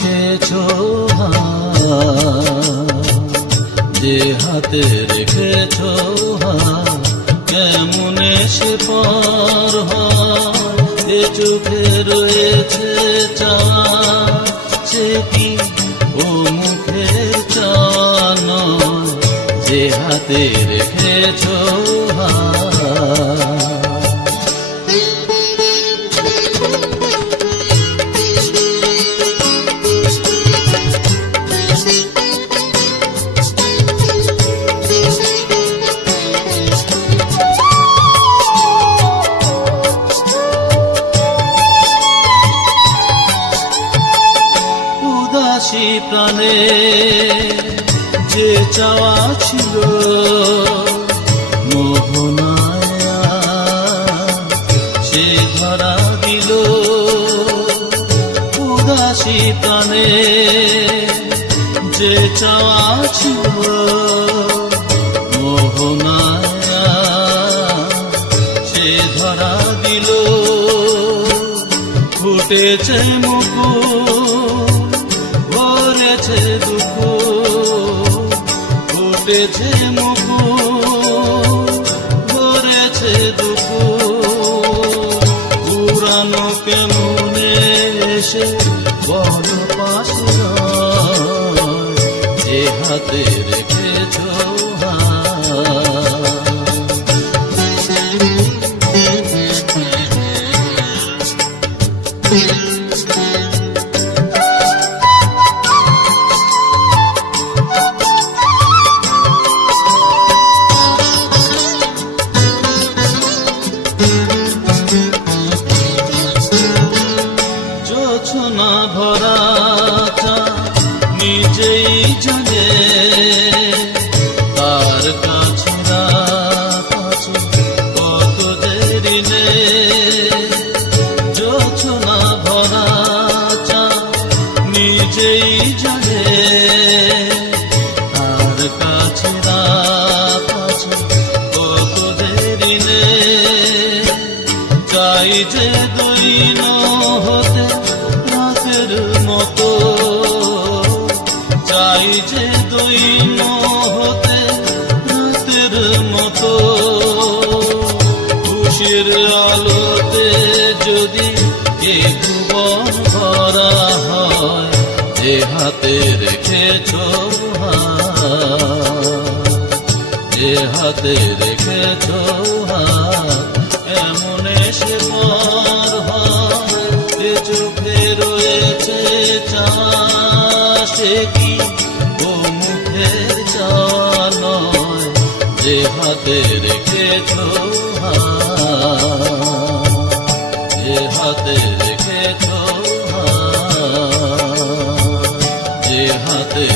রেখেছো যে হাতে রেখেছো কেমনে সে পার হয় এ চোখে রয়েছে চাওয়া সে কি ও মুখের চাওয়া নয় যে হাতে রেখেছো উদাসী প্রাণে যে চাওয়া ছিল মোহনায় সে ধরা দিল উদাসী প্রাণে যে চাওয়া ছিল মোহনায় সে ধরা দিল ফুটেছে মুকুল ভরেছে দুঃখ ফুটেছে মুকুল ভরেছে দুঃখ পুরানো কেমনে এসে বল পাশে যে হাতে রেখেছো জোছনা ভরা নিজেই জানে তার কাছে কত দেরি নেই জোছনা ভরা নিজেই জানে তার কাছে কত দেরি নেই চাই যে দৈন হতে রাতের মতো চাই যে দৈন হতে রাতের মতো খুশির আলোতে যদি এ ভুবন ভরা হয় যে হাতে রেখেছো যে হাতে রেখেছো এমন সে পার হয় যে চোখে রয়েছে চাওয়া সে কি ও মুখের চাওয়া নয় যে হাতে রেখেছো যে হাতে রেখেছো যে হাতে